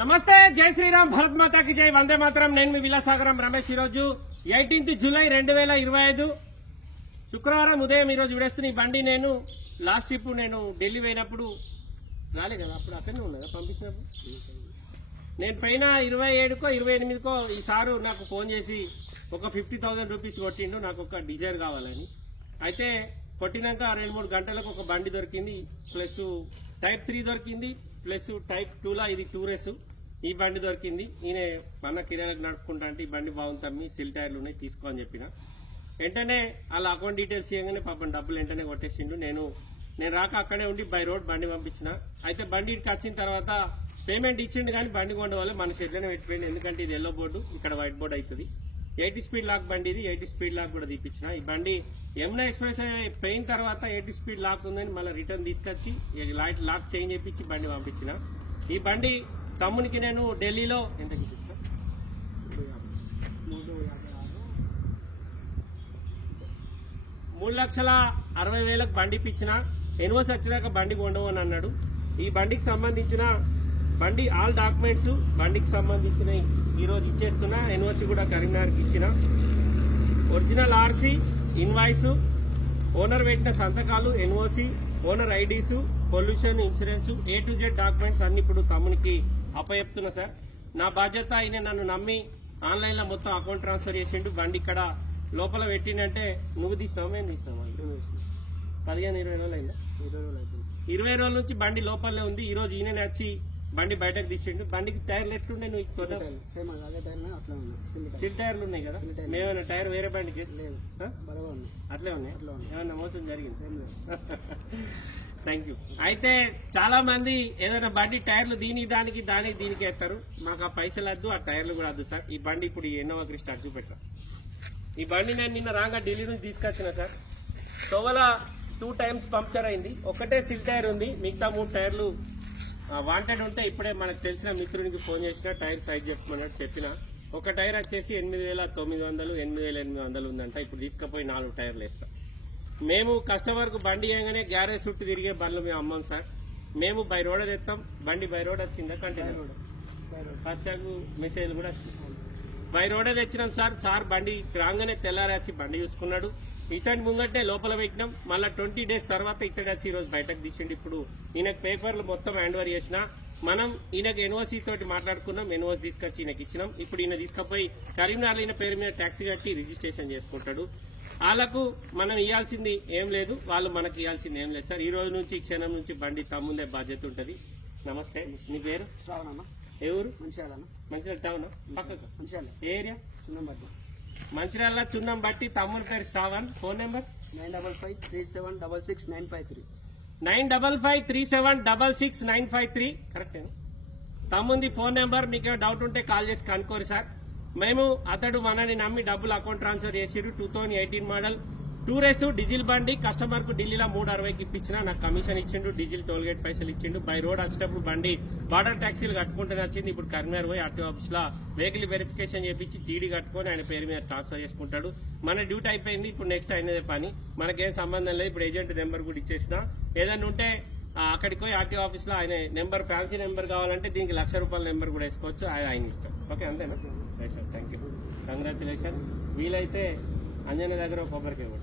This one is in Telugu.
నమస్తే, జై శ్రీరామ్, భారత్ మాతాకి జై, వందే మాతరం. నేను మీ విలాసాగరం రమేష్. ఈరోజు 18 జూలై 2025 శుక్రవారం ఉదయం ఈరోజు విడేస్తున్న ఈ బండి నేను లాస్ట్ ట్రిప్ నేను ఢిల్లీ పోయినప్పుడు రాలే కదా, అప్పుడు అక్కడనే ఉన్నదా పంపించినప్పుడు. నేను పైన 27కో 28కో ఈ సారు నాకు ఫోన్ చేసి ఒక 50,000 రూపీస్ కొట్టిండు, నాకు ఒక డిజైర్ కావాలని. అయితే కొట్టినాక 2-3 గంటలకు ఒక బండి దొరికింది, ప్లస్ టైప్ 3 దొరికింది, ప్లస్ టైప్ 2లా ఇది టూరెస్ ఈ బండి దొరికింది. ఈయన మన కిరాణకు నడుపుకుంటా అంటే ఈ బండి బాగుంది, సిల్ టైర్లు ఉన్నాయి తీసుకో అని చెప్పిన. వెంటనే వాళ్ళ అకౌంట్ డీటెయిల్స్ ఇవ్వగానే పాపం డబ్బులు వెంటనే కొట్టేసిండు. నేను రాక అక్కడే ఉండి బై రోడ్ బండి పంపించిన. అయితే బండి ఇక్కడికి వచ్చిన తర్వాత పేమెంట్ ఇచ్చిండు, కానీ బండి కొండ వల్ల మన షెడ్లోనే పెట్టిపోయింది. ఎందుకంటే ఇది ఎల్లో బోర్డు, ఇక్కడ వైట్ బోర్డు అవుతుంది. 80 స్పీడ్ లాక్ బండి ఇది, 80 స్పీడ్ లాక్ కూడా తీపించిన. ఈ బండి యమునా ఎక్స్ప్రెస్ పోయిన తర్వాత 80 స్పీడ్ లాక్ ఉందని మళ్ళీ రిటర్న్ తీసుకొచ్చి లాక్ చేంజ్ చేయించి బండి పంపించిన. ఈ బండి తమ్మునికి నేను ఢిల్లీలో ఎంత 3,60,000 బండి ఇప్పించిన. ఎన్ఓసి వచ్చినాక బండి కొండవు అని అన్నాడు. ఈ బండికి సంబంధించిన బండి ఆల్ డాక్యుమెంట్స్ బండికి సంబంధించిన ఈ రోజు ఇచ్చేస్తున్నా. ఎన్ఓసి కూడా కరీంనగర్కి ఇచ్చిన. ఒరిజినల్ ఆర్సీ, ఇన్వాయిస్, ఓనర్ పెట్టిన సంతకాలు, NOC, owner IDs, pollution insurance, A to Z documents అన్ని ఇప్పుడు తమ్మునికి అప్పచెప్తున్నా సార్. నా బాధ్యత. ఆయన నన్ను నమ్మి ఆన్లైన్ లో మొత్తం అకౌంట్ ట్రాన్స్ఫర్ చేసిండు. బండి ఇక్కడ లోపల పెట్టిండంటే నువ్వు తీసినావు, మేము తీసినాము. 15-20 రోజులు అయిందా? 20 రోజుల నుంచి బండి లోపలనే ఉంది. ఈ రోజు ఈయన వచ్చి బండి బయటకు తీసిండు. బండికి టైర్లు ఎట్లుండే? నువ్వు సిల్ టైర్లు ఉన్నాయి కదా, మేమైనా టైర్ వేరే బండికి అట్లే ఉన్నాయి. ఏమన్నా మోసం జరిగింది? Thank you. అయితే చాలా మంది ఏదైనా బండి టైర్లు దీనికి వేస్తారు. మాకు ఆ పైసలు వద్దు, ఆ టైర్లు కూడా వద్దు సార్. ఈ బండి ఇప్పుడు ఎన్నో స్టార్ట్ చూపెట్టా. ఈ బండి నేను నిన్న రాగా ఢిల్లీ నుంచి తీసుకొచ్చిన సార్. తోవల 2 times పంక్చర్ అయింది. ఒకటే సిల్ టైర్ ఉంది, మిగతా 3 టైర్లు వాంటెడ్ ఉంటే ఇప్పుడే మనకు తెలిసిన మిత్రునికి ఫోన్ చేసిన టైర్ సైజ్ చెప్పమన్నట్టు చెప్పిన. ఒక టైర్ వచ్చేసి 8,900, 8,800 ఉందంట. ఇప్పుడు తీసుకుపోయి 4 టైర్లు వేస్తాం. మేము కస్టమర్ కు బండి వేయగానే గ్యారేజ్ చుట్టూ తిరిగే బండ్లు మేము అమ్మం సార్. మేము బై రోడ్ తెస్తాం. బండి బై రోడ్ వచ్చిందా? కంటిన్యూ ఫస్ట్ మెసేజ్ కూడా బై రోడే తెచ్చినాం సార్. సార్ బండి రాగానే తెల్లారి వచ్చి బండి చూసుకున్నాడు. ఇతని ముంగట్టే లోపల పెట్టినాం. మళ్ళీ 20 days తర్వాత ఇతడు వచ్చి ఈ రోజు బయటకు తీసిండు. ఇప్పుడు ఈయనకు పేపర్లు మొత్తం హ్యాండ్ ఓవర్ చేసిన. మనం ఈయనకు ఎన్ఓసి తోటి మాట్లాడుకున్నాం. ఎన్ఓసి తీసుకొచ్చి ఈయనకి ఇచ్చినాం. ఇప్పుడు ఈయన తీసుకుపోయి కరీంనగర్ ఈయన పేరు మీద ట్యాక్సీ కట్టి రిజిస్ట్రేషన్ చేసుకుంటాడు. వాళ్ళకు మనం ఇవ్వాల్సింది ఏం లేదు, వాళ్ళు మనకి ఇవ్వాల్సింది ఏం లేదు సార్. ఈ రోజు నుంచి, ఈ క్షణం నుంచి బండి తమ్ముందే బాధ్యత ఉంటది. నమస్తే, నీ పేరు? శ్రావణ. ఏ ఊరు? మంచిర్యాల టౌన్. పక్కకు ఏ ఏరియా? చున్నంబట్టి. మంచిర్యాల చున్నంబట్టి. తమ్ముని పేరు శ్రావణ్. ఫోన్ నెంబర్ 9553766 9553766 కరెక్టేనా? తమ్ముంది ఫోన్ నెంబర్. మీకు డౌట్ ఉంటే కాల్ చేసి కనుక్కోరు సార్. మేము అతడు మనని నమ్మి డబ్బులు అకౌంట్ ట్రాన్స్ఫర్ చేసిరు. 2018 మోడల్ టూరెస్ డీజిల్ బండి. కస్టమర్ కు ఢిల్లీలో 360కి ఇప్పించిన. నాకు కమిషన్ ఇచ్చిండు, డీజిల్ టోల్ గేట్ పైసలు ఇచ్చిండు. బై రోడ్ వచ్చేటప్పుడు బండి బార్డర్ ట్యాక్సీలు కట్టుకుంటూ వచ్చింది. ఇప్పుడు కరీంనగర్ పోయి ఆర్టీఓ ఆఫీస్ లో వెహికల్ వెరిఫికేషన్ చేపించి టీడీ కట్టుకుని ఆయన పేరు మీద ట్రాన్స్ఫర్ చేసుకుంటాడు. మన డ్యూటీ అయిపోయింది. ఇప్పుడు నెక్స్ట్ అయినదే పని, మనకేం సంబంధం లేదు. ఇప్పుడు ఏజెంట్ నెంబర్ కూడా ఇచ్చేసిన. ఏదైనా ఉంటే అక్కడికి పోయి ఆర్టీఓ ఆఫీస్ లో ఆయన నెంబర్, ఫ్యాన్సీ నెంబర్ కావాలంటే దీనికి ₹1,00,000 నెంబర్ కూడా వేసుకోవచ్చు. ఆయన ఇష్టం. ఓకే, అంతేనా? Right sir, thank you, congratulation. వీలైతే అంజన దగ్గర కొబ్బరికాయ కూడా